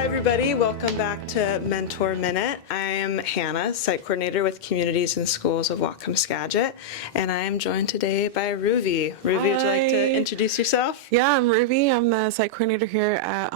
Hi everybody, welcome back to Mentor Minute. I am Hannah, Site Coordinator with Communities and Schools of Whatcom-Skagit, and I am joined today by Ruvi. Ruvi, would you like to introduce yourself? Yeah, I'm Ruvi. I'm the Site Coordinator here at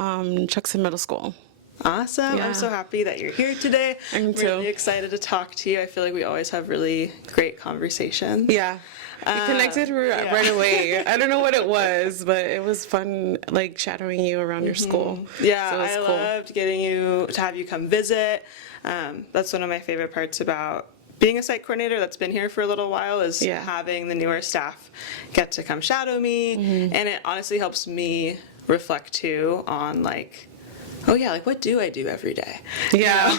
Chuckson Middle School. Awesome. Yeah. I'm so happy that you're here today. I'm really excited to talk to you. I feel like we always have really great conversations. Yeah. We connected right away. I don't know what it was, but it was fun, like shadowing you around your school. Yeah, so I loved getting you to have you come visit. That's one of my favorite parts about being a site coordinator that's been here for a little while is having the newer staff get to come shadow me, and it honestly helps me reflect too on like, oh yeah, like what do I do every day? Yeah,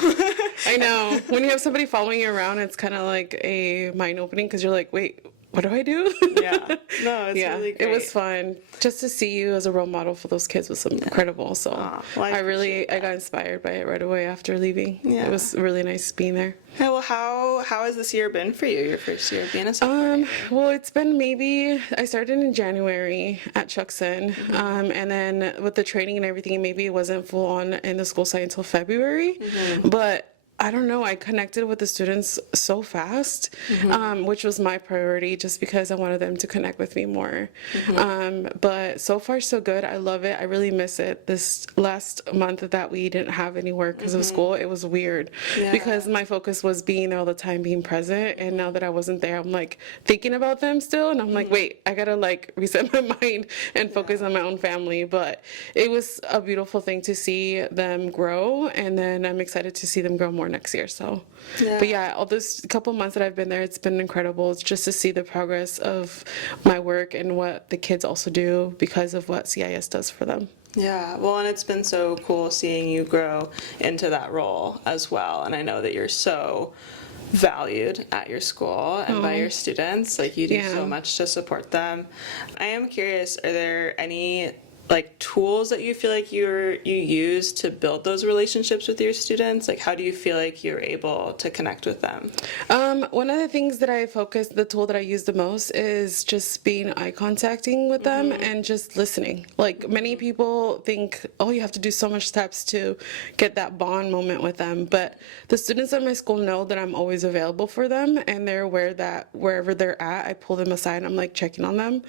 I know. When you have somebody following you around, it's kind of like a mind opening because you're like, wait, what do I do? Yeah, no, it's really great. It was fun. Just to see you as a role model for those kids was incredible. So I got inspired by it right away after leaving. Yeah. It was really nice being there. Yeah, well, how has this year been for you, your first year being a site coordinator? Well, it's been I started in January at Chuckson, and then with the training and everything, maybe it wasn't full on in the school site until February, but I don't know, I connected with the students so fast, which was my priority just because I wanted them to connect with me more. But so far so good. I love it. I really miss it. This last month that we didn't have any work because of school, it was weird because my focus was being there all the time, being present, and now that I wasn't there, I'm like thinking about them still, and I'm like, wait, I gotta like reset my mind and focus on my own family. But it was a beautiful thing to see them grow, and then I'm excited to see them grow more next year. So but yeah, all this couple months that I've been there, it's been incredible. It's just to see the progress of my work and what the kids also do because of what CIS does for them. Yeah, well, and it's been so cool seeing you grow into that role as well, and I know that you're so valued at your school and by your students. Like, you do so much to support them. I am curious, are there any like tools that you feel like you use to build those relationships with your students? Like, how do you feel like you're able to connect with them? One of the things that the tool that I use the most is just being eye contacting with them and just listening. Like, many people think, oh, you have to do so much steps to get that bond moment with them, but the students at my school know that I'm always available for them, and they're aware that wherever they're at, I pull them aside and I'm like checking on them.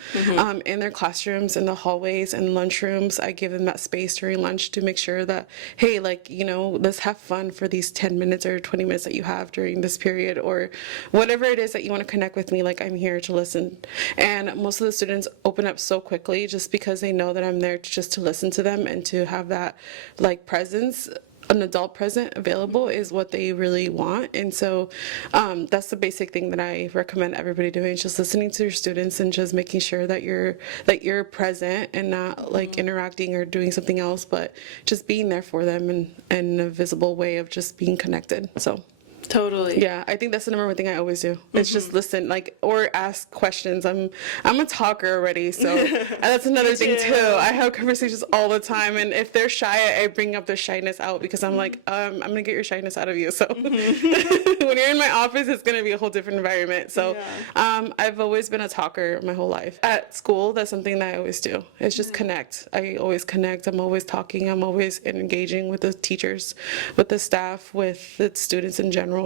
In their classrooms, in the hallways, and lunchrooms, I give them that space during lunch to make sure that, hey, like, you know, let's have fun for these 10 minutes or 20 minutes that you have during this period, or whatever it is that you want to connect with me, like, I'm here to listen. And most of the students open up so quickly just because they know that I'm there just to listen to them and to have that like presence. An adult present available is what they really want, and so that's the basic thing that I recommend everybody doing, is just listening to your students and just making sure that you're present and not like interacting or doing something else, but just being there for them in a visible way of just being connected. So totally. Yeah, I think that's the number one thing I always do. It's just listen, like, or ask questions. I'm a talker already, so and that's another thing too. I have conversations all the time, and if they're shy, I bring up their shyness out because I'm like, I'm gonna get your shyness out of you. So when you're in my office, it's gonna be a whole different environment. So I've always been a talker my whole life. At school, that's something that I always do. It's just connect. I always connect. I'm always talking. I'm always engaging with the teachers, with the staff, with the students in general.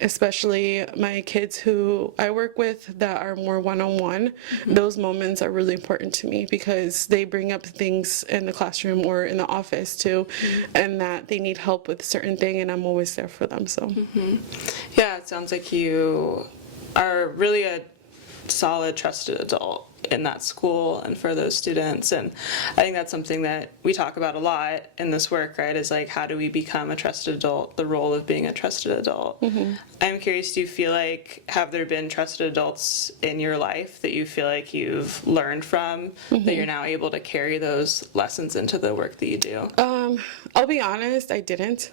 Especially my kids who I work with that are more one-on-one. Those moments are really important to me because they bring up things in the classroom or in the office too, and that they need help with a certain thing, and I'm always there for them. So yeah, it sounds like you are really a solid, trusted adult in that school and for those students, and I think that's something that we talk about a lot in this work, right, is like, how do we become a trusted adult, the role of being a trusted adult. I'm curious, do you feel like, have there been trusted adults in your life that you feel like you've learned from, that you're now able to carry those lessons into the work that you do? I'll be honest, I didn't,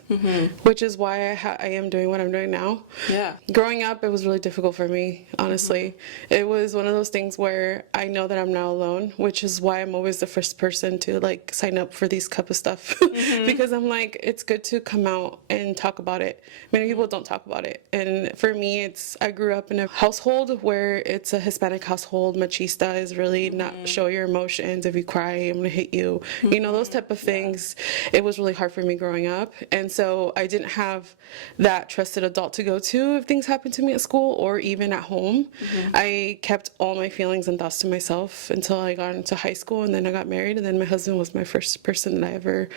which is why I am doing what I'm doing now. Yeah. Growing up, it was really difficult for me, honestly. It was one of those things where I I know that I'm not alone, which is why I'm always the first person to like sign up for these type of stuff because I'm like, it's good to come out and talk about it. Many people don't talk about it. And for me, I grew up in a household where it's a Hispanic household. Machista is really not show your emotions. If you cry, I'm gonna hit you. You know, those type of things. It was really hard for me growing up. And so I didn't have that trusted adult to go to if things happened to me at school or even at home. I kept all my feelings and thoughts to myself until I got into high school, and then I got married, and then my husband was my first person that I ever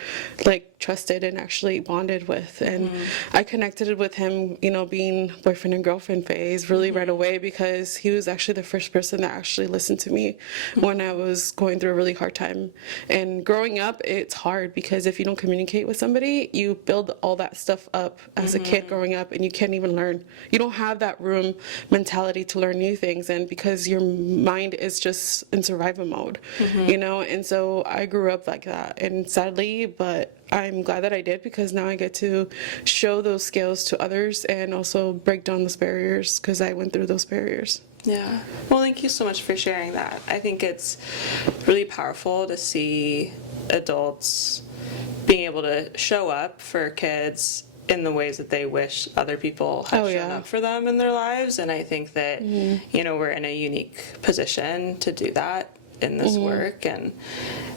like trusted and actually bonded with. And I connected with him, you know, being boyfriend and girlfriend phase really right away, because he was actually the first person that actually listened to me when I was going through a really hard time. And growing up, it's hard because if you don't communicate with somebody, you build all that stuff up as a kid growing up, and you can't even learn. You don't have that room mentality to learn new things, and because your mind is just in survival mode, you know. And so I grew up like that, and sadly, but I'm glad that I did, because now I get to show those skills to others and also break down those barriers, because I went through those barriers. Yeah. Well, thank you so much for sharing that. I think it's really powerful to see adults being able to show up for kids in the ways that they wish other people had shown up for them in their lives. And I think that, you know, we're in a unique position to do that in this work. And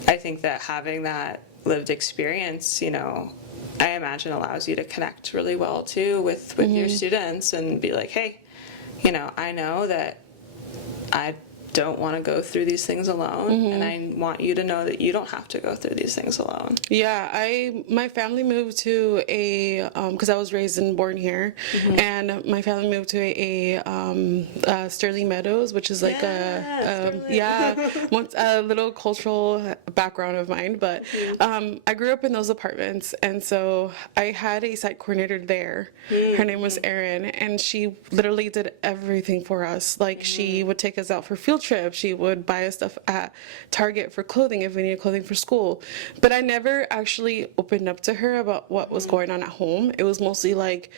I think that having that lived experience, you know, I imagine allows you to connect really well too with your students and be like, hey, you know that I don't want to go through these things alone, and I want you to know that you don't have to go through these things alone. Yeah, my family moved to a because I was raised and born here, and my family moved to a Sterling Meadows, which is like a little cultural background of mine. But I grew up in those apartments, and so I had a site coordinator there. Her name was Erin, and she literally did everything for us. Like she would take us out for field trip. She would buy us stuff at Target for clothing if we needed clothing for school. But I never actually opened up to her about what was going on at home. It was mostly like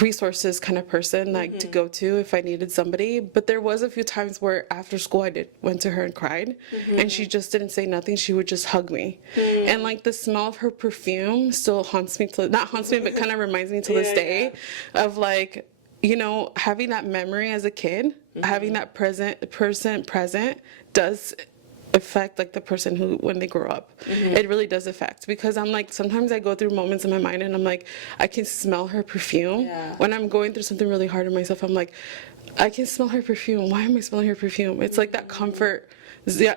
resources kind of person, like to go to if I needed somebody. But there was a few times where after school I went to her and cried, and she just didn't say nothing. She would just hug me. And like the smell of her perfume still haunts me, not haunts me, but kind of reminds me to this day of like, you know, having that memory as a kid, having that present does affect like the person who when they grow up. It really does affect, because I'm like, sometimes I go through moments in my mind and I'm like, I can smell her perfume. When I'm going through something really hard in myself, I'm like, I can smell her perfume. Why am I smelling her perfume? It's like that comfort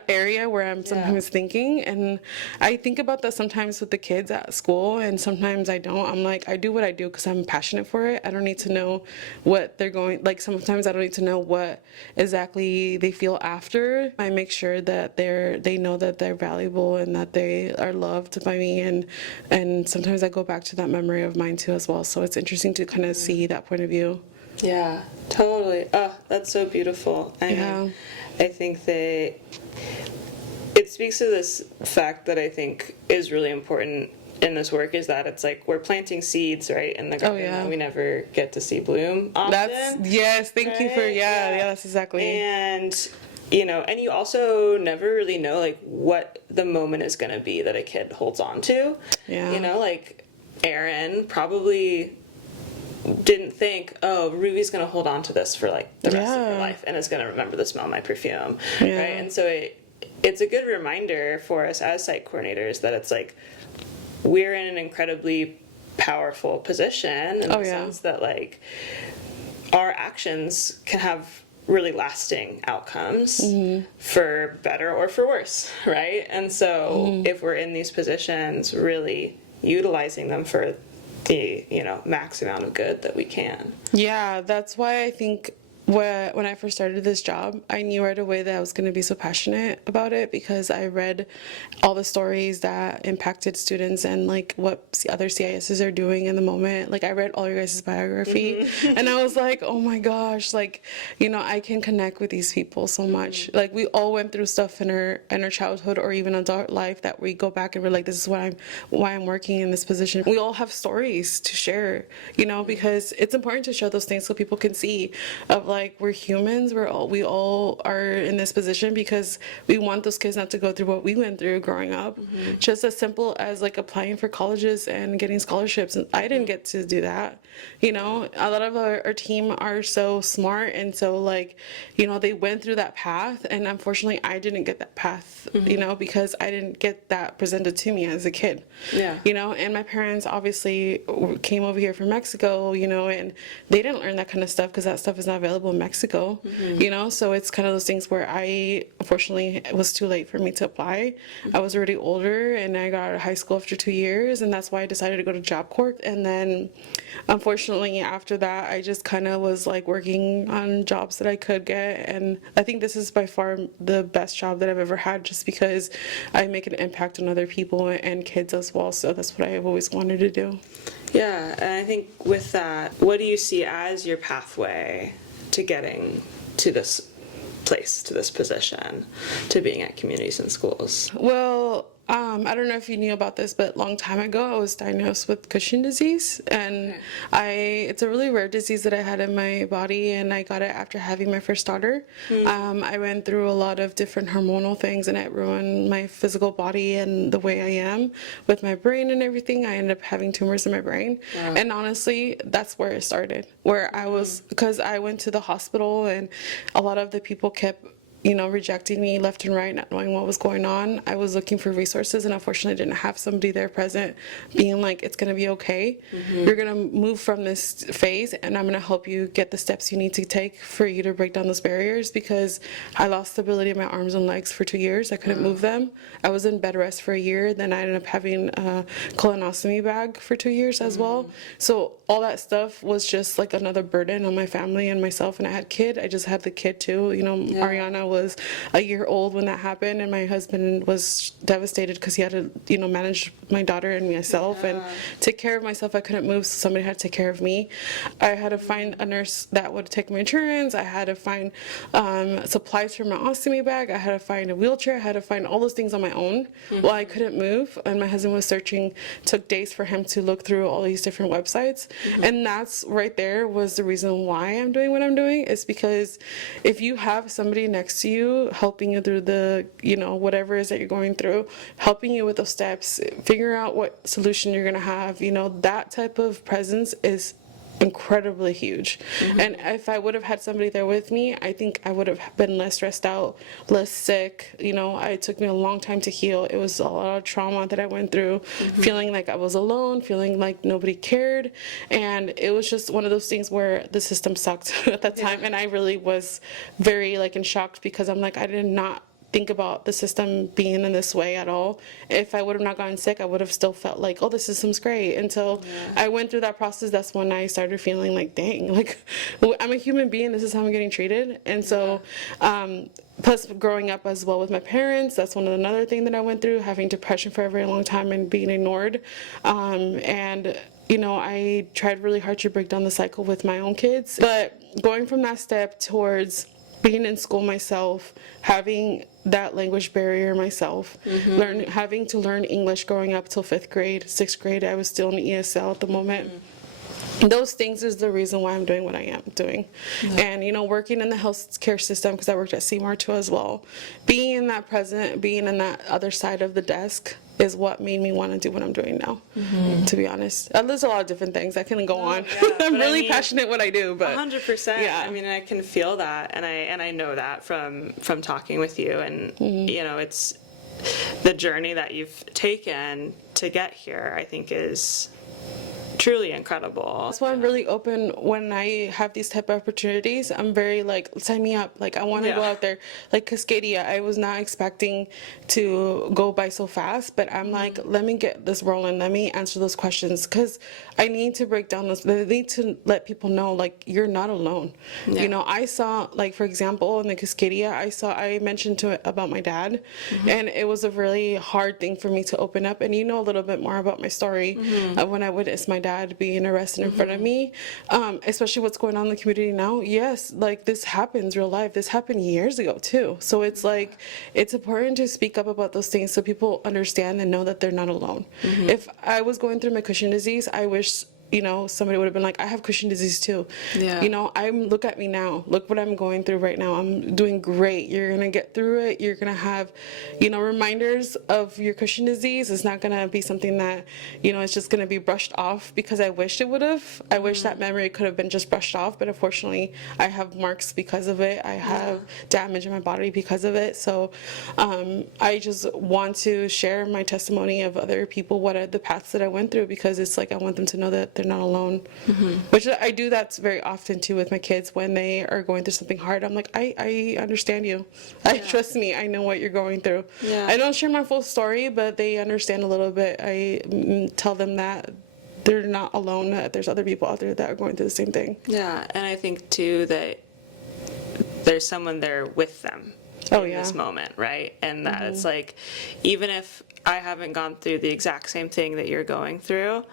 area where I'm sometimes thinking, and I think about that sometimes with the kids at school, and sometimes I don't. I'm like, I do what I do because I'm passionate for it. I don't need to know what they're going, like sometimes I don't need to know what exactly they feel after. I make sure that they know that they're valuable and that they are loved by me, and sometimes I go back to that memory of mine too as well. So it's interesting to kind of see that point of view. Yeah, totally. Oh, that's so beautiful. I mean, I think that it speaks to this fact that I think is really important in this work, is that it's like we're planting seeds, right, in the garden that we never get to see bloom often. Thank you for, that's exactly. And, you know, and you also never really know, like, what the moment is going to be that a kid holds on to. You know, like, Erin probably didn't think, oh, Ruby's going to hold on to this for like the rest of her life and is going to remember the smell of my perfume, right? And so it's a good reminder for us as site coordinators that it's like we're in an incredibly powerful position in the sense that like our actions can have really lasting outcomes for better or for worse, right? And so if we're in these positions, really utilizing them for the, you know, max amount of good that we can. Yeah, that's why I think when I first started this job, I knew right away that I was going to be so passionate about it, because I read all the stories that impacted students and like what other CISs are doing in the moment. Like I read all your guys' biography and I was like, oh my gosh, like, you know, I can connect with these people so much. Like we all went through stuff in our childhood or even adult life that we go back and we're like, this is why I'm working in this position. We all have stories to share, you know, because it's important to show those things so people can see of like, like we're humans. We all are in this position because we want those kids not to go through what we went through growing up. Just as simple as like applying for colleges and getting scholarships. And I didn't get to do that. You know, a lot of our team are so smart, and so like, you know, they went through that path, and unfortunately I didn't get that path, you know, because I didn't get that presented to me as a kid. Yeah. You know, and my parents obviously came over here from Mexico, you know, and they didn't learn that kind of stuff because that stuff is not available in Mexico, you know, so it's kind of those things where I, unfortunately, it was too late for me to apply. I was already older, and I got out of high school after 2 years, and that's why I decided to go to Job Corps. And then unfortunately after that, I just kind of was like working on jobs that I could get, and I think this is by far the best job that I've ever had, just because I make an impact on other people and kids as well, so that's what I've always wanted to do. Yeah, and I think with that, what do you see as your pathway to getting to this place, to this position, to being at communities and schools? Well, I don't know if you knew about this, but a long time ago I was diagnosed with Cushing disease, and it's a really rare disease that I had in my body, and I got it after having my first daughter. I went through a lot of different hormonal things, and it ruined my physical body and the way I am with my brain and everything. I ended up having tumors in my brain, and honestly, that's where it started. Where I was, because I went to the hospital, and a lot of the people kept, you know, rejecting me left and right, not knowing what was going on. I was looking for resources, and unfortunately didn't have somebody there present being like, it's going to be okay. You're going to move from this phase, and I'm going to help you get the steps you need to take for you to break down those barriers, because I lost stability in my arms and legs for 2 years. I couldn't move them. I was in bed rest for a year. Then I ended up having a colonostomy bag for 2 years as well. So all that stuff was just like another burden on my family and myself, and I had kid. I just had the kid too. You know, Ariana was a year old when that happened, and my husband was devastated because he had to, you know, manage my daughter and myself and take care of myself. I couldn't move, so somebody had to take care of me. I had to find a nurse that would take my insurance. I had to find supplies for my ostomy bag. I had to find a wheelchair. I had to find all those things on my own while I couldn't move, and my husband was searching. Took days for him to look through all these different websites, and that's right there was the reason why I'm doing what I'm doing, is because if you have somebody next to you helping you through the, you know, whatever it is that you're going through, helping you with those steps, figure out what solution you're going to have, you know, that type of presence is incredibly huge. And if I would have had somebody there with me, I think I would have been less stressed out, less sick. You know, it took me a long time to heal. It was a lot of trauma that I went through, feeling like I was alone, feeling like nobody cared, and it was just one of those things where the system sucked at that time, and I really was very like in shock, because I'm like, I did not think about the system being in this way at all. If I would have not gotten sick, I would have still felt like, oh, this system's great. Until I went through that process, that's when I started feeling like, dang, like I'm a human being, this is how I'm getting treated. And so plus growing up as well with my parents, that's another thing that I went through, having depression for a very long time and being ignored. And you know, I tried really hard to break down the cycle with my own kids, but going from that step towards being in school myself, having that language barrier myself, having to learn English growing up till 5th grade, 6th grade, I was still in ESL at the moment. Those things is the reason why I'm doing what I am doing. And, you know, working in the healthcare system, because I worked at CMAR too as well, being in that present, being in that other side of the desk is what made me want to do what I'm doing now, to be honest. There's a lot of different things. I can go on. I'm really passionate what I do, but 100%. yeah. I mean, I can feel that, and I know that from talking with you, and you know, it's the journey that you've taken to get here, I think, is truly incredible. That's why I'm really open when I have these type of opportunities. I'm very like, sign me up. Like, I want to go out there. Like Cascadia, I was not expecting to go by so fast, but I'm like, let me get this rolling. Let me answer those questions, because I need to break down those. I need to let people know, like, you're not alone. You know, I saw, like, for example, in the Cascadia, I mentioned to it about my dad, and it was a really hard thing for me to open up. And you know a little bit more about my story when I witnessed my dad being arrested in front of me, especially what's going on in the community now. Yes, like, this happens real life. This happened years ago too. So it's like, it's important to speak up about those things so people understand and know that they're not alone. If I was going through my Cushing disease, I wish you know, somebody would have been like, I have Cushing disease too. Yeah. You know, look at me now. Look what I'm going through right now. I'm doing great. You're going to get through it. You're going to have, you know, reminders of your Cushing disease. It's not going to be something that, you know, it's just going to be brushed off, because I wish it would have. I wish that memory could have been just brushed off, but unfortunately I have marks because of it. I have damage in my body because of it. So I just want to share my testimony of other people, what are the paths that I went through, because it's like I want them to know that they're not alone. Which I do that's very often too with my kids when they are going through something hard. I'm like, I understand you. Trust me, I know what you're going through. Yeah. I don't share my full story, but they understand a little bit. I tell them that they're not alone, that there's other people out there that are going through the same thing. Yeah, and I think too that there's someone there with them in this moment, right? And that it's like, even if I haven't gone through the exact same thing that you're going through,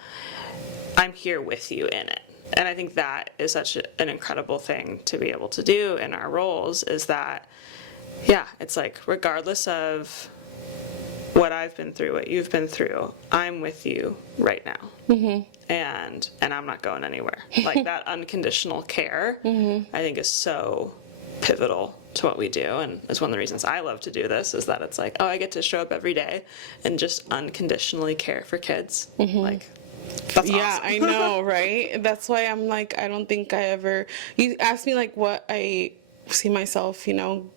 I'm here with you in it. And I think that is such an incredible thing to be able to do in our roles, is that, yeah, it's like, regardless of what I've been through, what you've been through, I'm with you right now. And I'm not going anywhere. Like, that unconditional care, I think, is so pivotal to what we do, and it's one of the reasons I love to do this, is that it's like, oh, I get to show up every day and just unconditionally care for kids. Like, that's awesome. I know, right? That's why I'm like, I don't think I ever, you asked me like what I see myself, you know,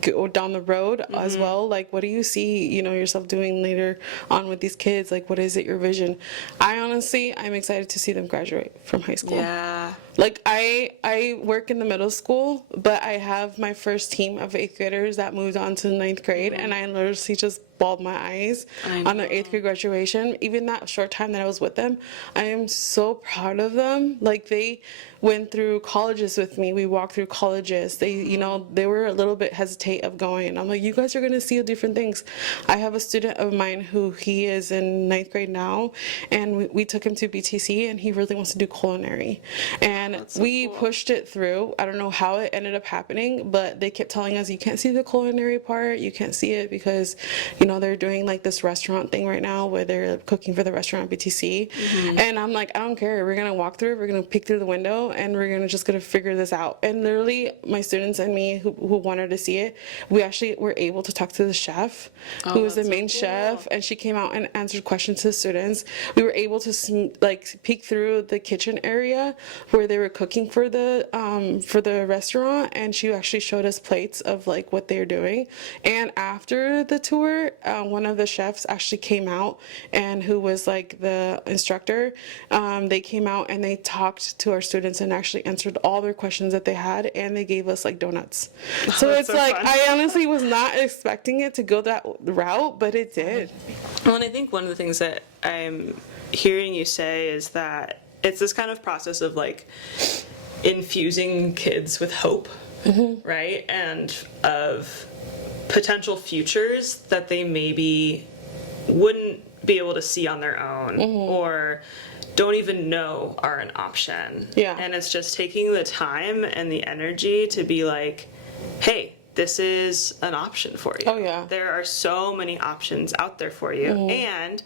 go down the road as well. Like, what do you see, you know, yourself doing later on with these kids? Like, what is it, your vision? I'm excited to see them graduate from high school. Yeah. Like, I work in the middle school, but I have my first team of 8th graders that moved on to 9th grade, and I literally just bawled my eyes on their 8th grade graduation. Even that short time that I was with them, I am so proud of them. Like, they went through colleges with me. We walked through colleges. They, you know, they were a little bit hesitate of going. And I'm like, you guys are going to see different things. I have a student of mine who he is in 9th grade now, and we took him to BTC, and he really wants to do culinary. And we pushed it through. I don't know how it ended up happening, but they kept telling us, you can't see the culinary part. You can't see it because, you know, they're doing like this restaurant thing right now where they're cooking for the restaurant at BTC. And I'm like, I don't care. We're going to walk through. We're going to peek through the window, and we're going to just going to figure this out. And literally, my students and me who wanted to see it, we actually were able to talk to the chef, who was the main chef, and she came out and answered questions to the students. We were able to like peek through the kitchen area where they were cooking for the restaurant, and she actually showed us plates of like what they're doing. And after the tour, one of the chefs actually came out, and who was like the instructor, they came out and they talked to our students and actually answered all their questions that they had, and they gave us like donuts. So it's so like fun. I honestly was not expecting it to go that route, but it did. Well, and I think one of the things that I'm hearing you say is that it's this kind of process of like infusing kids with hope, right? And of potential futures that they maybe wouldn't be able to see on their own, or don't even know are an option. Yeah. And it's just taking the time and the energy to be like, hey, this is an option for you. Oh, yeah. There are so many options out there for you, and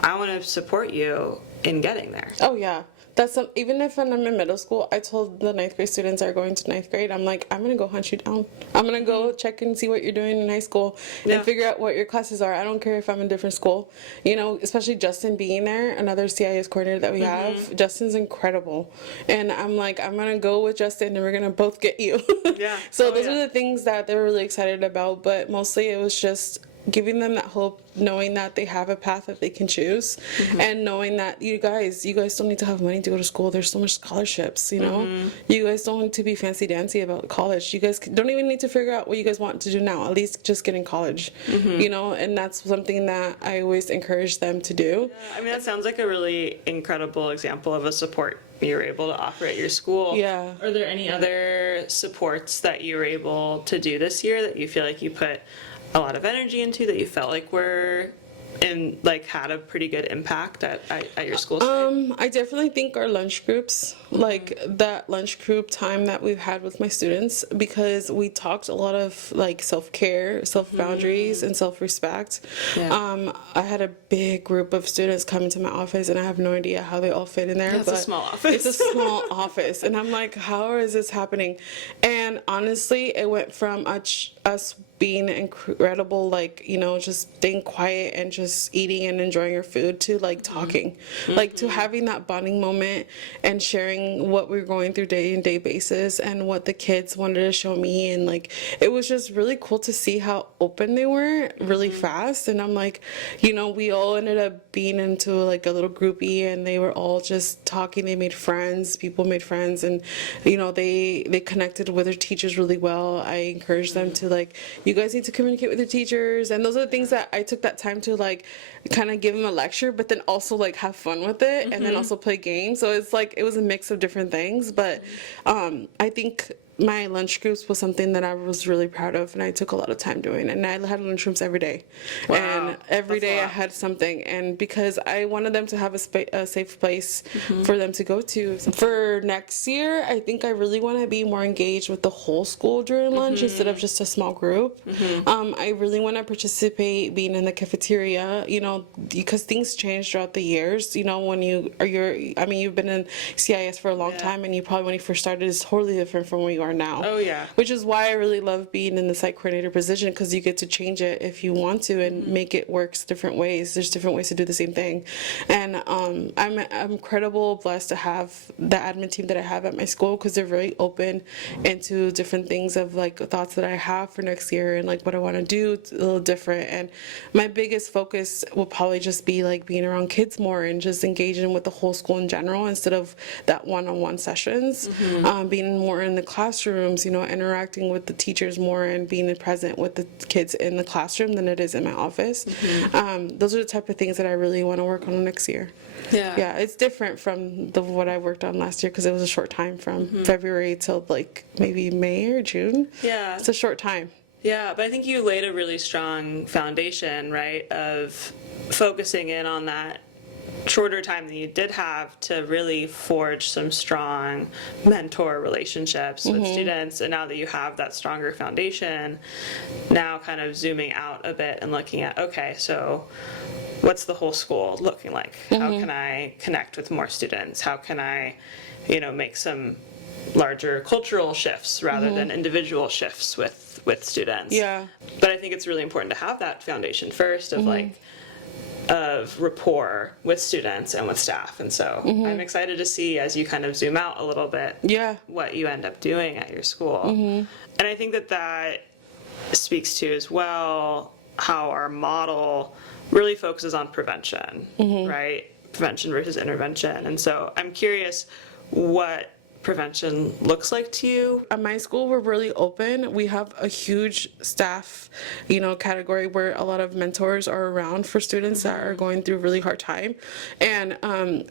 I want to support you in getting there. Oh, yeah. That's even if I'm in middle school, I told the 9th grade students that are going to 9th grade, I'm like, I'm going to go hunt you down. I'm going to go check and see what you're doing in high school and figure out what your classes are. I don't care if I'm in a different school. You know, especially Justin being there, another CIS coordinator that we have. Justin's incredible. And I'm like, I'm going to go with Justin and we're going to both get you. Yeah. So those are the things that they were really excited about. But mostly it was just giving them that hope, knowing that they have a path that they can choose, and knowing that you guys don't need to have money to go to school. There's so much scholarships, you know. You guys don't need to be fancy dancy about college. You guys don't even need to figure out what you guys want to do now. At least just get in college, you know. And that's something that I always encourage them to do. Yeah, I mean, that sounds like a really incredible example of a support you were able to offer at your school. Yeah. Are there any other supports that you were able to do this year that you feel like you put a lot of energy into, that you felt like were had a pretty good impact at your school site? I definitely think our lunch groups, like that lunch group time that we've had with my students, because we talked a lot of like self-care, self-boundaries, and self-respect. Yeah. I had a big group of students come into my office, and I have no idea how they all fit in there. It's a small office. It's a small office, and I'm like, how is this happening? And honestly, it went from us being incredible, like, you know, just staying quiet and just eating and enjoying your food, to like talking, like to having that bonding moment and sharing what we're going through day to day basis and what the kids wanted to show me. And like, it was just really cool to see how open they were really fast. And I'm like, you know, we all ended up being into like a little groupie, and they were all just talking. They made friends, people made friends, and you know, they connected with their teachers really well. I encouraged them to like, you guys need to communicate with your teachers, and those are the things that I took that time to like kind of give them a lecture, but then also like have fun with it, and then also play games. So it's like, it was a mix of different things, but I think my lunch groups was something that I was really proud of, and I took a lot of time doing. And I had lunchrooms every day. Wow, and every that's a day I lot. had something, and because I wanted them to have a safe place for them to go to. For next year, I think I really want to be more engaged with the whole school during lunch instead of just a small group. I really want to participate being in the cafeteria, you know, because things change throughout the years. You know, when you've been in CIS for a long time, and you probably, when you first started, is totally different from where you are now. Oh, yeah. Which is why I really love being in the site coordinator position, because you get to change it if you want to and make it work different ways. There's different ways to do the same thing. And I'm incredible blessed to have the admin team that I have at my school, because they're very open into different things of like thoughts that I have for next year and like what I want to do a little different. And my biggest focus will probably just be like being around kids more and just engaging with the whole school in general instead of that one-on-one sessions. Being more in the classrooms, you know, interacting with the teachers more and being present with the kids in the classroom than it is in my office. Those are the type of things that I really want to work on next year. Yeah, it's different from what I worked on last year, because it was a short time from February till like maybe May or June. Yeah. It's a short time. Yeah, but I think you laid a really strong foundation, right, of focusing in on that shorter time that you did have to really forge some strong mentor relationships with students. And now that you have that stronger foundation, now kind of zooming out a bit and looking at, okay, so what's the whole school looking like? How can I connect with more students? How can I, you know, make some larger cultural shifts rather than individual shifts with students? Yeah. But I think it's really important to have that foundation first of like, of rapport with students and with staff. And so I'm excited to see, as you kind of zoom out a little bit, what you end up doing at your school. And I think that speaks to as well how our model really focuses on prevention, right? Prevention versus intervention. And so I'm curious what prevention looks like to you. At my school, we're really open. We have a huge staff, you know, category where a lot of mentors are around for students that are going through a really hard time. And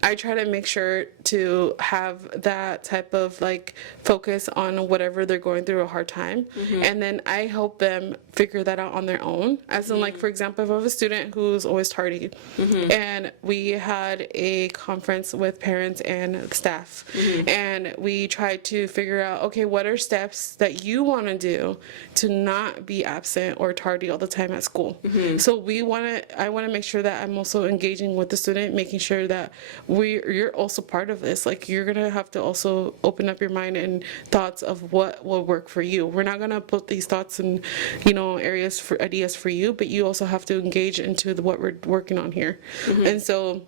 I try to make sure to have that type of like focus on whatever they're going through a hard time. And then I help them figure that out on their own. As in, like, for example, if I have a student who's always tardy, and we had a conference with parents and staff, and we tried to figure out, okay, what are steps that you want to do to not be absent or tardy all the time at school? So I want to make sure that I'm also engaging with the student, making sure that you're also part of this. Like, you're gonna have to also open up your mind and thoughts of what will work for you. We're not gonna put these thoughts in, you know, areas for ideas for you, but you also have to engage into what we're working on here. And so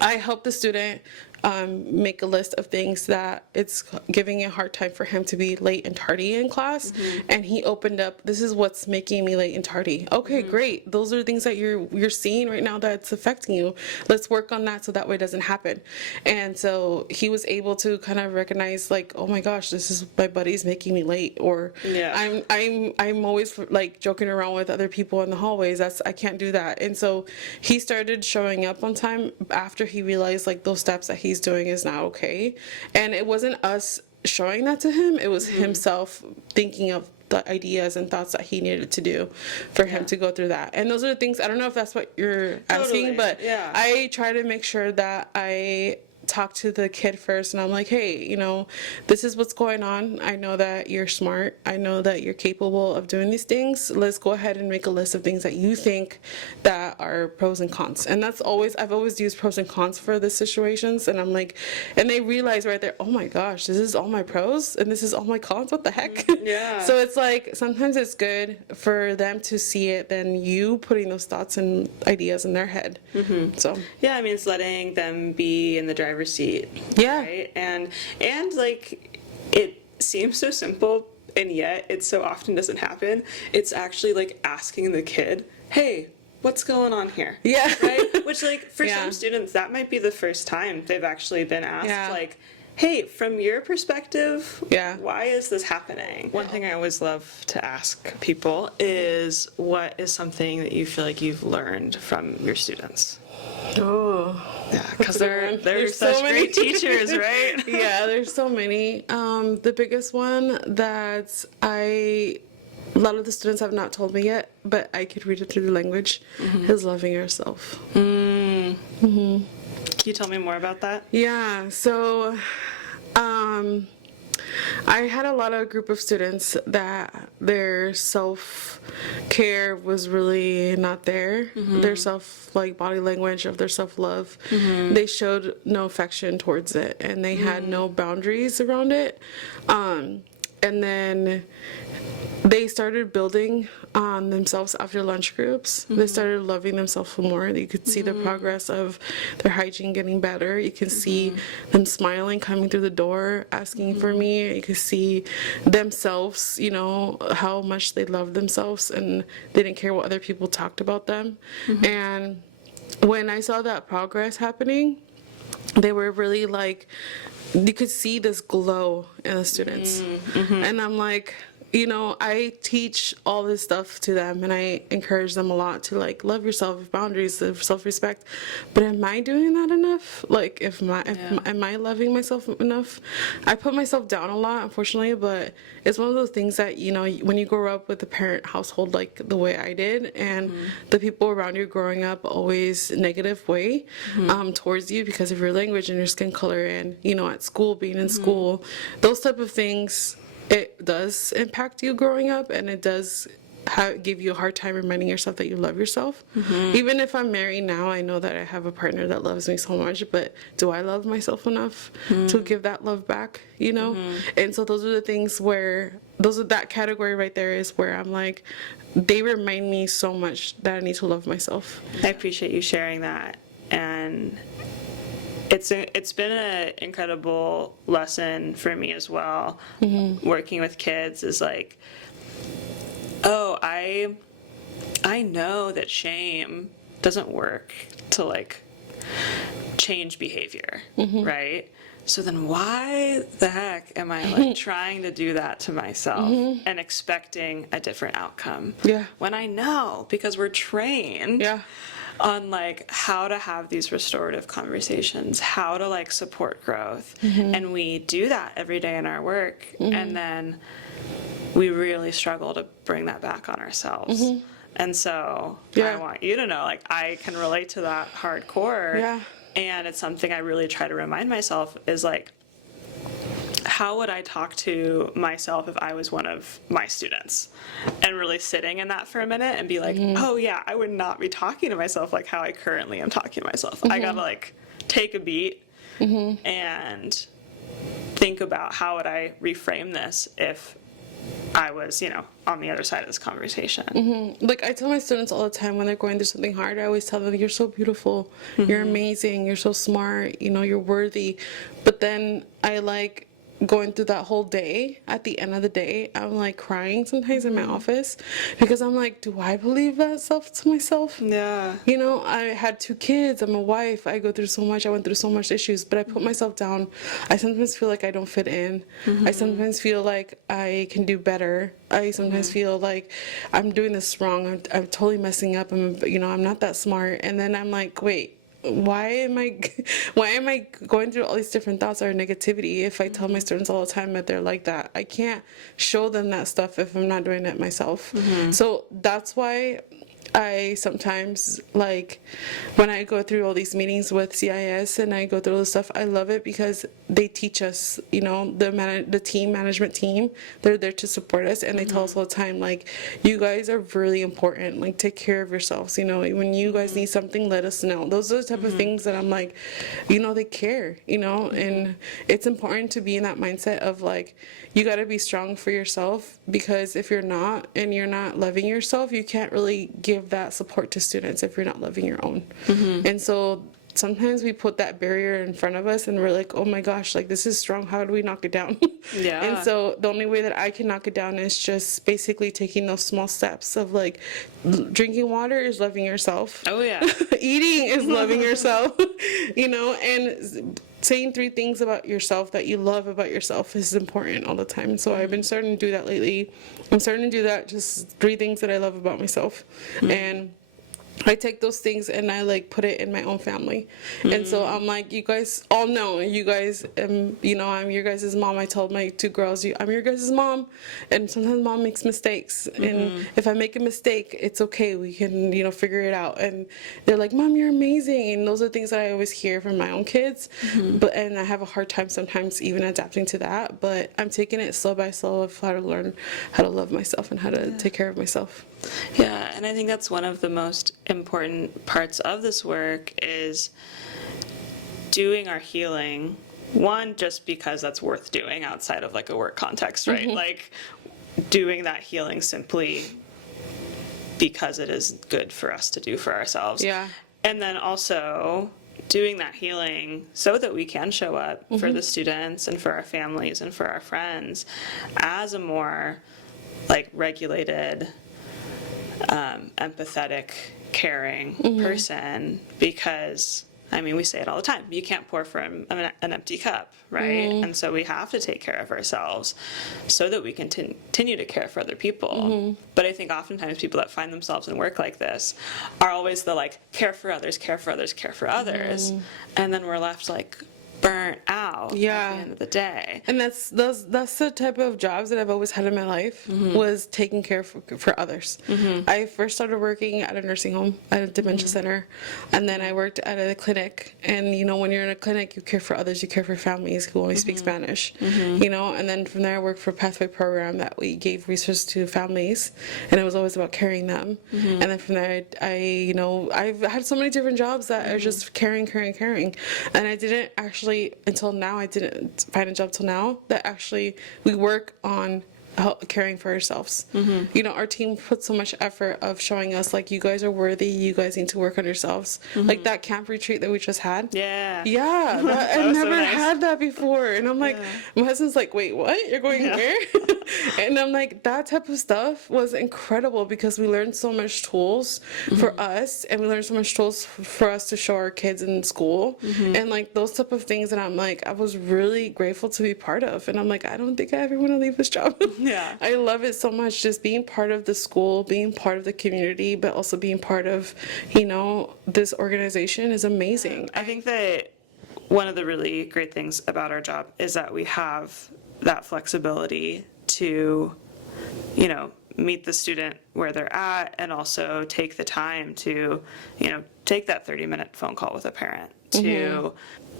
I help the student make a list of things that it's giving a hard time for him to be late and tardy in class. And he opened up, this is what's making me late and tardy. Okay, great. Those are things that you're seeing right now that's affecting you. Let's work on that so that way it doesn't happen. And so he was able to kind of recognize, like, oh my gosh, this is my buddy's making me late, or I'm always like joking around with other people in the hallways. I can't do that. And so he started showing up on time after he realized like those steps that he's doing is not okay. And it wasn't us showing that to him, it was himself thinking of the ideas and thoughts that he needed to do for him to go through that. And those are the things, I don't know if that's what you're asking, but yeah. I try to make sure that I talk to the kid first, and I'm like, hey, you know, this is what's going on. I know that you're smart. I know that you're capable of doing these things. Let's go ahead and make a list of things that you think that are pros and cons. And that's always, I've always used pros and cons for the situations. And I'm like, and they realize right there, oh my gosh, this is all my pros and this is all my cons. What the heck? Yeah. So it's like, sometimes it's good for them to see it than you putting those thoughts and ideas in their head. So Yeah, I mean, it's letting them be in the driver's seat. Yeah. Right? And like, it seems so simple, and yet it so often doesn't happen. It's actually like asking the kid, hey, what's going on here? Yeah. Right? Which, like, for Yeah. some students, that might be the first time they've actually been asked, Yeah. like, hey, from your perspective, Yeah. why is this happening? One thing I always love to ask people is, what is something that you feel like you've learned from your students? Oh. Yeah, because they're There's such so many. great teachers, right? Yeah, there's so many. The biggest one that a lot of the students have not told me yet, but I could read it through the language, is loving yourself. Can you tell me more about that? Yeah, so I had a lot of group of students that their self-care was really not there. Their body language of their self-love, they showed no affection towards it, and they had no boundaries around it. And then they started building on themselves after lunch groups. They started loving themselves more. You could see the progress of their hygiene getting better. You can see them smiling, coming through the door, asking for me. You could see themselves, you know, how much they loved themselves, and they didn't care what other people talked about them. And when I saw that progress happening, they were really like, you could see this glow in the students. And I'm like, you know, I teach all this stuff to them, and I encourage them a lot to, like, love yourself, boundaries, self-respect. But am I doing that enough? Like, am I loving myself enough? I put myself down a lot, unfortunately, but it's one of those things that, you know, when you grow up with a parent household like the way I did, and the people around you growing up always negative way towards you because of your language and your skin color, and, you know, at school, being in school, those type of things, it does impact you growing up, and it does give you a hard time reminding yourself that you love yourself. Even if I'm married now, I know that I have a partner that loves me so much, but do I love myself enough to give that love back, you know? And so those are the things where, that category right there is where I'm like, they remind me so much that I need to love myself. I appreciate you sharing that, and it's been an incredible lesson for me as well. Working with kids is like, oh, I know that shame doesn't work to, like, change behavior, right? So then why the heck am I, like, trying to do that to myself and expecting a different outcome? Yeah. When I know, because we're trained Yeah. on, like, how to have these restorative conversations, how to, like, support growth. And we do that every day in our work. And then we really struggle to bring that back on ourselves. And so I want you to know, like, I can relate to that hardcore. Yeah. And it's something I really try to remind myself is, like, how would I talk to myself if I was one of my students? And really sitting in that for a minute and be like, oh yeah, I would not be talking to myself like how I currently am talking to myself. I gotta, like, take a beat and think about, how would I reframe this if I was, you know, on the other side of this conversation. Like, I tell my students all the time when they're going through something hard, I always tell them, you're so beautiful, you're amazing, you're so smart, you know, you're worthy. But then I, like, going through that whole day, at the end of the day, I'm, like, crying sometimes in my office, because I'm like, do I believe that stuff to myself? Yeah. You know, I had 2 kids, I'm a wife, I go through so much, I went through so much issues, but I put myself down. I sometimes feel like I don't fit in. I sometimes feel like I can do better. I sometimes feel like I'm doing this wrong, I'm totally messing up, I'm not that smart. And then I'm like, wait, why am I going through all these different thoughts or negativity if I tell my students all the time that they're like that? I can't show them that stuff if I'm not doing it myself. So that's why I sometimes, like, when I go through all these meetings with CIS and I go through all this stuff, I love it because they teach us, the team management team, they're there to support us, and they tell us all the time, like, you guys are really important, like, take care of yourselves, when you guys need something, let us know. Those are the type of things that I'm like, they care, and it's important to be in that mindset of, like, you got to be strong for yourself, because if you're not, and you're not loving yourself, you can't really give that support to students if you're not loving your own. And so sometimes we put that barrier in front of us and we're like, oh my gosh, like, this is strong, how do we knock it down? Yeah. And so the only way that I can knock it down is just basically taking those small steps of, like, drinking water is loving yourself. Oh yeah. Eating is loving yourself. And saying 3 things about yourself that you love about yourself is important all the time. So I've been starting to do that lately. I'm starting to do that, just 3 things that I love about myself. And I take those things and I, like, put it in my own family. And so I'm like, you guys all know, you guys, I'm your guys' mom. I told my 2 girls, I'm your guys' mom. And sometimes mom makes mistakes. And if I make a mistake, it's okay. We can, figure it out. And they're like, Mom, you're amazing. And those are things that I always hear from my own kids. And I have a hard time sometimes even adapting to that. But I'm taking it slow by slow of how to learn how to love myself and how to take care of myself. Yeah, and I think that's one of the most important parts of this work is doing our healing. One, just because that's worth doing outside of, like, a work context, right? Like, doing that healing simply because it is good for us to do for ourselves. Yeah. And then also doing that healing so that we can show up for the students and for our families and for our friends as a more, like, regulated, empathetic, caring person, because we say it all the time, you can't pour from an empty cup, right? And so we have to take care of ourselves so that we can continue to care for other people. But I think oftentimes people that find themselves in work like this are always the, like, care for others, care for others, care for others, and then we're left, like, burnt out at the end of the day. And that's the type of jobs that I've always had in my life, was taking care for others. I first started working at a nursing home, at a dementia center, and then I worked at a clinic. And when you're in a clinic, you care for others, you care for families who only speak Spanish, and then from there I worked for a pathway program that we gave resources to families, and it was always about carrying them. And then from there I've had so many different jobs that are just caring, and I didn't actually, until now, I didn't find a job till now that actually we work on caring for ourselves. Our team puts so much effort of showing us, like, you guys are worthy, you guys need to work on yourselves. Like that camp retreat that we just had. I've never had that before, and I'm like, my husband's like, wait, what, you're going there? And I'm like, that type of stuff was incredible, because we learned so much tools for us, and we learned so much tools for us to show our kids in school, and, like, those type of things that I'm like, I was really grateful to be part of. And I'm like, I don't think I ever want to leave this job. Yeah. I love it so much, just being part of the school, being part of the community, but also being part of, this organization is amazing. I think that one of the really great things about our job is that we have that flexibility to, meet the student where they're at, and also take the time to, take that 30-minute phone call with a parent, to,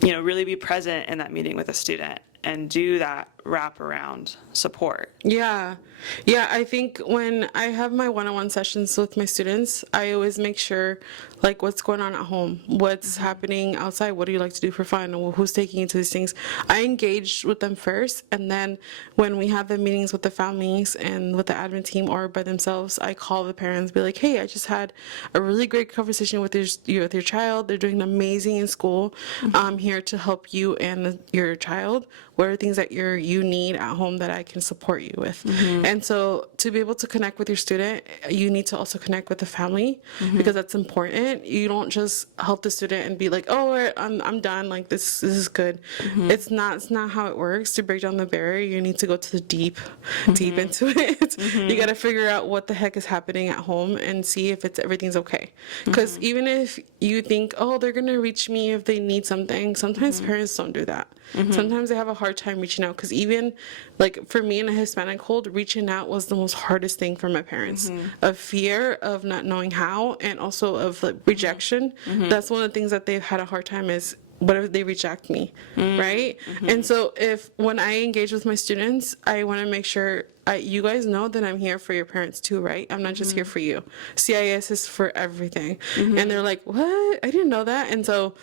really be present in that meeting with a student and do that wraparound support. Yeah, I think when I have my one-on-one sessions with my students, I always make sure, like, what's going on at home, what's happening outside, what do you like to do for fun, or who's taking you to these things. I engage with them first, and then when we have the meetings with the families and with the admin team or by themselves, I call the parents, be like, hey, I just had a really great conversation with your child. They're doing amazing in school. I'm here to help you and your child. What are things that you need at home that I can support you with? And so to be able to connect with your student, you need to also connect with the family because that's important. You don't just help the student and be like, oh, I'm done. Like this is good. It's not how it works. To break down the barrier, you need to go to the deep into it. You got to figure out what the heck is happening at home and see if everything's okay. Because even if you think, oh, they're gonna reach me if they need something, sometimes parents don't do that. Sometimes they have a hard time reaching out, because even like for me in a Hispanic hold, reaching out was the most hardest thing for my parents. Of fear of not knowing how, and also of like rejection. That's one of the things that they've had a hard time is, what if they reject me, right? And so when I engage with my students, I want to make sure you guys know that I'm here for your parents too, right? I'm not just here for you. CIS is for everything. And they're like, what? I didn't know that. And so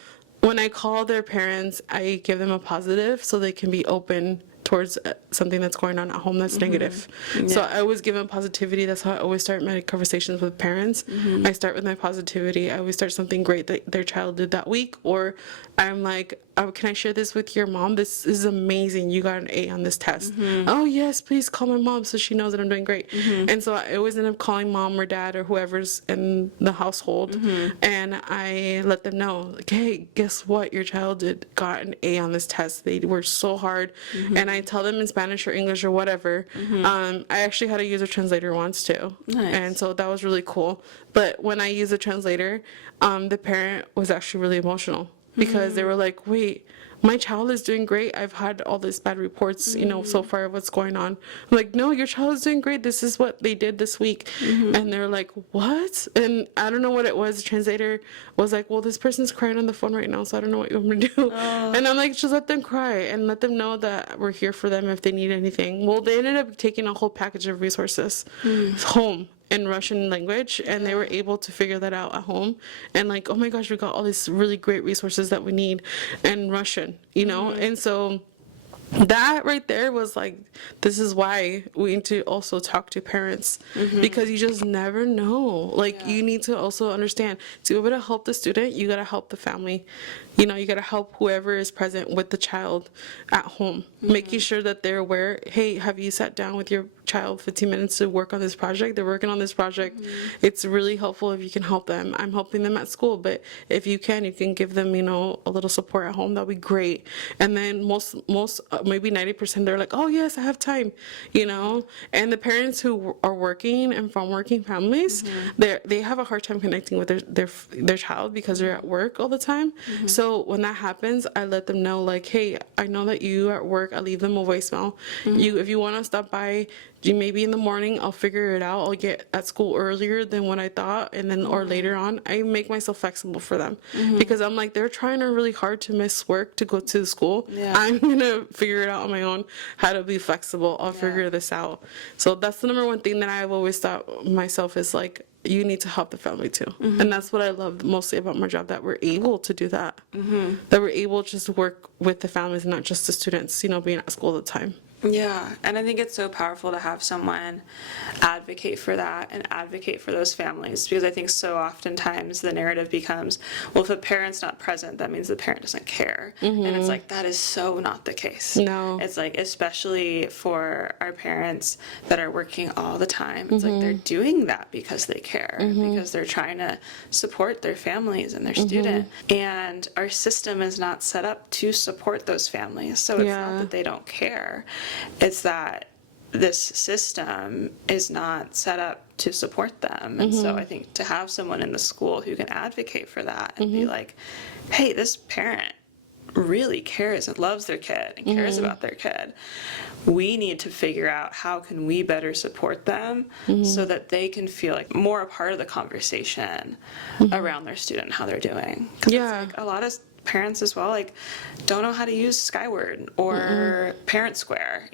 when I call their parents, I give them a positive so they can be open towards something that's going on at home that's negative. So I always give them positivity. That's how I always start my conversations with parents. I start with my positivity. I always start something great that their child did that week, or I'm like, oh, can I share this with your mom? This is amazing. You got an A on this test. Oh yes, please call my mom so she knows that I'm doing great. And so I always end up calling mom or dad or whoever's in the household, and I let them know, like, hey, guess what? Your child got an A on this test. They worked so hard. And I tell them in Spanish or English or whatever. I actually had to use a translator once too. Nice. And so that was really cool. But when I used a translator, the parent was actually really emotional, because they were like, wait, my child is doing great. I've had all these bad reports, so far of what's going on. I'm like, no, your child is doing great. This is what they did this week. And they're like, what? And I don't know what it was. The translator was like, well, this person's crying on the phone right now, so I don't know what you want me to do. And I'm like, just let them cry and let them know that we're here for them if they need anything. Well, they ended up taking a whole package of resources home in Russian language, and they were able to figure that out at home, and like, oh my gosh, we got all these really great resources that we need in Russian, and so that right there was like, this is why we need to also talk to parents, because you just never know. Like, you need to also understand, to be able to help the student, you got to help the family. You got to help whoever is present with the child at home, making sure that they're aware, hey, have you sat down with your child 15 minutes to work on this project? They're working on this project. It's really helpful if you can help them. I'm helping them at school, but if you can give them, a little support at home. That'll be great. And then most maybe 90%, they're like, oh yes, I have time, and the parents who are working and from working families, they have a hard time connecting with their child because they're at work all the time. So when that happens, I let them know, like, hey, I know that you are at work. I leave them a voicemail. If you want to stop by, maybe in the morning, I'll figure it out. I'll get at school earlier than what I thought, and then or later on, I make myself flexible for them, because I'm like, they're trying really hard to miss work to go to school. I'm gonna figure it out on my own, how to be flexible. I'll figure this out. So that's the number one thing that I've always thought myself is like, you need to help the family too. And that's what I love mostly about my job, that we're able to do that. That we're able to just work with the families, not just the students, being at school all the time. Yeah, and I think it's so powerful to have someone advocate for that and advocate for those families, because I think so oftentimes the narrative becomes, well, if a parent's not present, that means the parent doesn't care. And it's like, that is so not the case. No. It's like, especially for our parents that are working all the time, it's like they're doing that because they care, because they're trying to support their families and their student. And our system is not set up to support those families. So it's not that they don't care. It's that this system is not set up to support them. And so I think to have someone in the school who can advocate for that and be like, hey, this parent really cares and loves their kid and cares about their kid. We need to figure out how can we better support them so that they can feel like more a part of the conversation around their student and how they're doing. 'Cause it's like a lot of parents as well, like, don't know how to use Skyward or Parent Square,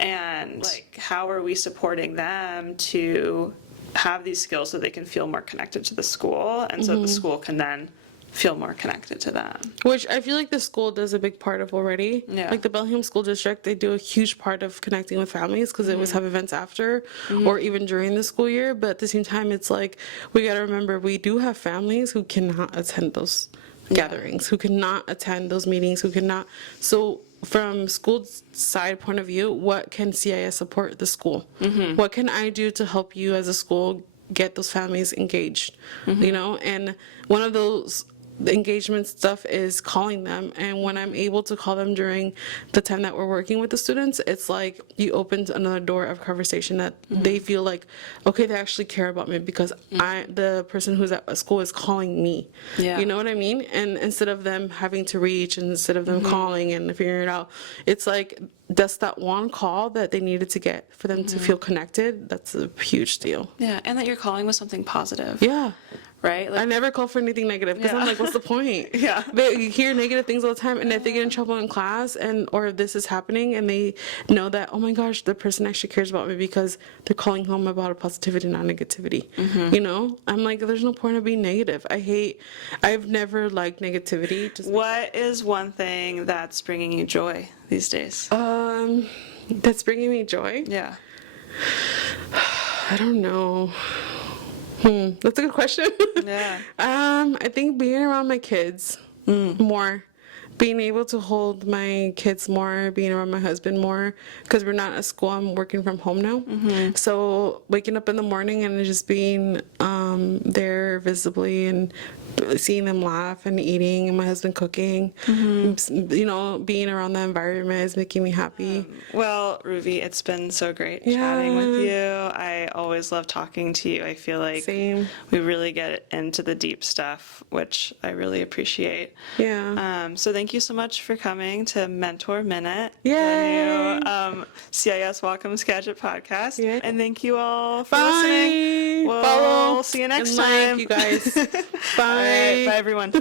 and like, how are we supporting them to have these skills so they can feel more connected to the school, and so the school can then feel more connected to them. Which I feel like the school does a big part of already. Yeah. Like the Bellingham School District, they do a huge part of connecting with families, because they always have events after or even during the school year. But at the same time, it's like, we got to remember, we do have families who cannot attend those gatherings, who cannot attend those meetings, who cannot. So from school side point of view, what can CIS support the school? What can I do to help you as a school get those families engaged? You know, and one of those engagement stuff is calling them, and when I'm able to call them during the time that we're working with the students, it's like you opened another door of conversation that they feel like, okay, they actually care about me because the person who's at school is calling me. Yeah. You know what I mean? And instead of them having to reach, and instead of them calling and figuring it out, it's like just that one call that they needed to get for them to feel connected. That's a huge deal. Yeah, and that you're calling with something positive. Yeah. Right? I never call for anything negative because I'm like, what's the point? Yeah. They hear negative things all the time, and if they get in trouble in class, and or if this is happening, and they know that, oh my gosh, the person actually cares about me because they're calling home about a positivity, not negativity. You know, I'm like, there's no point of being negative. I've never liked negativity. What is one thing that's bringing you joy these days? That's bringing me joy. Yeah. I don't know. That's a good question. Yeah. I think being around my kids more, being able to hold my kids more, being around my husband more, because we're not at school. I'm working from home now. So waking up in the morning and just being there visibly and seeing them laugh and eating, and my husband cooking, you know, being around that environment is making me happy. Well, Ruvi, it's been so great chatting with you. I always love talking to you. I feel like Same. we really get into the deep stuff, which I really appreciate. Yeah. So thank you so much for coming to Mentor Minute, Yay. the new CIS Whatcom-Skagit podcast. Yeah. And thank you all for Bye. listening. We'll Follow see you next and like, time. you guys. Bye. All right, bye everyone.